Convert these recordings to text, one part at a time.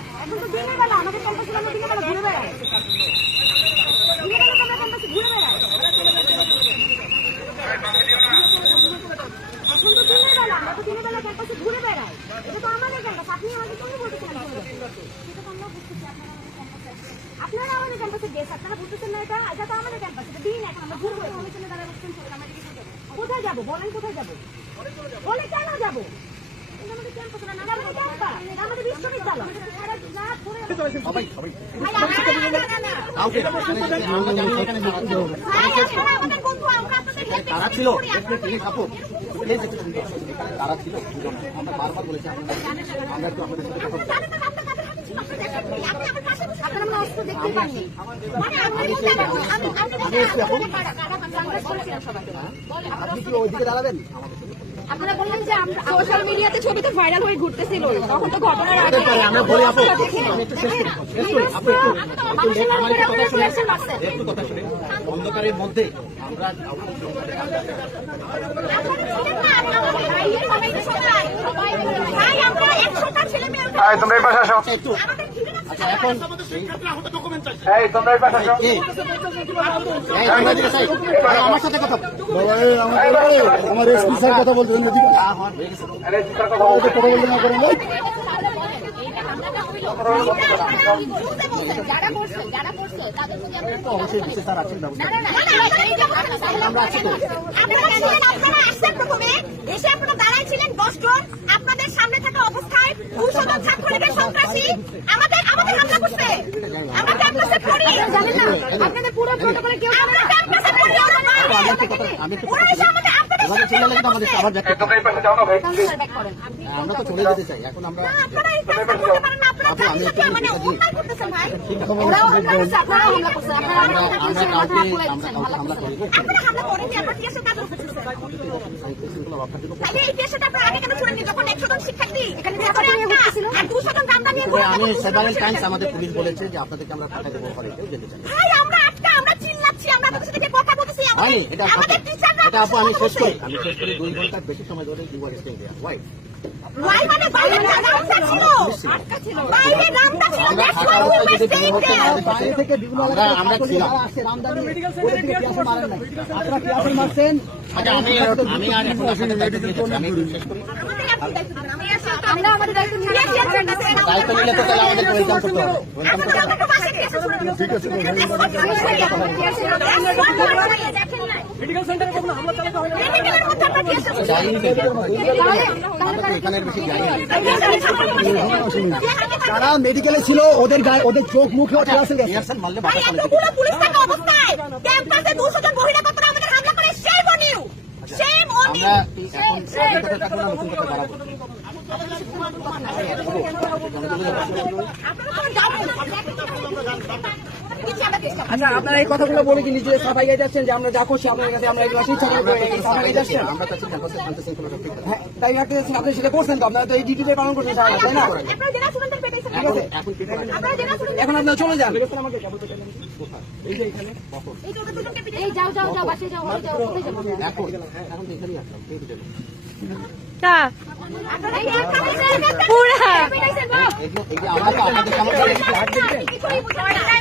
এখন বেড়াই। এটা তো আমাদের ক্যাম্পাস আপনি আমাকে কেন বলতেছেন আমাদের ক্যাম্পাসে আপনারা আমাদের ক্যাম্পাসে গেছে না এটা? এটা তো আমাদের ক্যাম্পাস এটা দিন এখন, আমরা ঘুরবো। কোথায় যাব? বলেন কোথায় যাব? বলে কেন যাব? তারা ছিল তারা ছিল বারবার মনে হয়। মানে আপনি কি ওইদিকে দাঁড়াবেন আপনারা বললেন যে আমরা সোশ্যাল মিডিয়াতে ছবি তো ভাইরাল হয়ে ঘুরতেছিল। তখন তো ঘটনার আগে আমরা বলি আপু একটু শেষ করি আপু একটু একটু লেট- আমার একটু কথা শুনে অন্ধকারের মধ্যে আমরা তোমরা এই পাশে আসো। আচ্ছা আচ্ছা এখন এই তোমরা এই পাশে আমার সাথে কথা। বাবা এই আমার এসপি স্যার কথা বলতেন না দিকে। গেছে। আরে চিৎকার কথা বলতে না করেন আমরা তো। অবশ্যই বিশেষ স্যার আছেন ব্যবস্থা না, না, না, না, আপনারা এই যে আপনারা- আমরা আছি তো। আপনারা ছিলেন, আপনারা আসছেন প্রথমে, এসে আপনারা দাঁড়াইছিলেন দশজন, আপনাদের সামনে থাকা অবস্থায় দুশো জন ছাত্রলীগের সন্ত্রাসী আমাদের আমাদের হামলা করছে আমরা ক্যাম্পাসে পড়ি। জানেন না। আপনাদের পুরো প্রটোকলে কেউ আমরা ক্যাম্পাসে পড়ি ওরা বাইরে কথা আমি ওরা এসে আমাদের আপনাদের এভাবে চিল্লালে কিন্তু আমাদের আবার যাও না ভাই? আমরা তো চলে যেতে চাই। এখন আমরা আপনারা এই কাজটা করতে পারেন না, আপনারা আমি জানেন মানে অন্যায় করতেছেন ভাই। ওরাও হামলা করছে, আপনারাও হামলা করছেন, আপনারা আমরা আমরা কাউকে আমরা হামলা করি। আপনারা হামলা আপনারা টিয়াসের কাজ করতেছেন। সাহিত্য শৃঙ্খলা রক্ষার জন্য তাহলে এই দেশটা আপনারা আগে কেন ছুড়েননি? যখন 100 জন শিক্ষার্থী, এখানে ভেতরে একটা, আর 200 জন গামছা নিয়ে ঘুরে আমি সেভারেল টাইমস আমাদের পুলিশ বলেছে যে আপনাদেরকে আমরা পাঠাই দেবো ঘরে কেউ যেতে চাই। আমরা আটকা, আমরা চিল্লাচ্ছি, আমরা আপনাদের সাথে কথা বলতেছি, আমাদের- এটা টিচাররা এটা আপু আমি শেষ করি। আমি শেষ করি। দুই ঘণ্টার বেশি সময় ধরে ইউ আর স্টেইং ওয়াই ভাই, মানে বাইরে গামছা ছিল। বাইরে গামছা ছিল, আমরা that's আমরা ছিলাম আচ্ছা আমি আমি আর। আমি করি আমরা আমাদের দায়িত্ব নিলে তো তাহলে ওয়েলকাম করতে হবে ঠিক আছে মেডিকেল সেন্টারে কখনো হামলা চালাতে হয় যারা ছিল? ওদের গায়ে ওদের চোখ মুখে ক্লাসে গেছে। মারলে চলে এতগুলো পুলিশ থাকা অবস্থায় ক্যাম্পাসে 200 জন বহিরাগতরা আমাদের হামলা করে shame on you! shame আপনারা তো যাবেন কিছু আমরা চেষ্টা আচ্ছা আপনারা এই কথাগুলো বলে কি নিজে সাফাই গাই যাচ্ছেন যে আমরা যা করছি আপনাদের কাছে আমরা এগুলো এই সাফাই গাই যাচ্ছেন? করতে। হ্যাঁ তাই একটা আপনি সেটা করছেন তো আপনারা তো এই ডিউটিতে পালন করছেন সারা তাই না? এখন? আপনারা চলে যান। এই যাও যাও যাও বাসায় যাও এখন এখন এখানেই আসলাম আপনারা পুরা।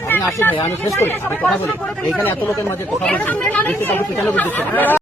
আমি আসি ভাই আমি শেষ করি। কথা বলি। এইখানে এত লোকের মাঝে কথা বলছি।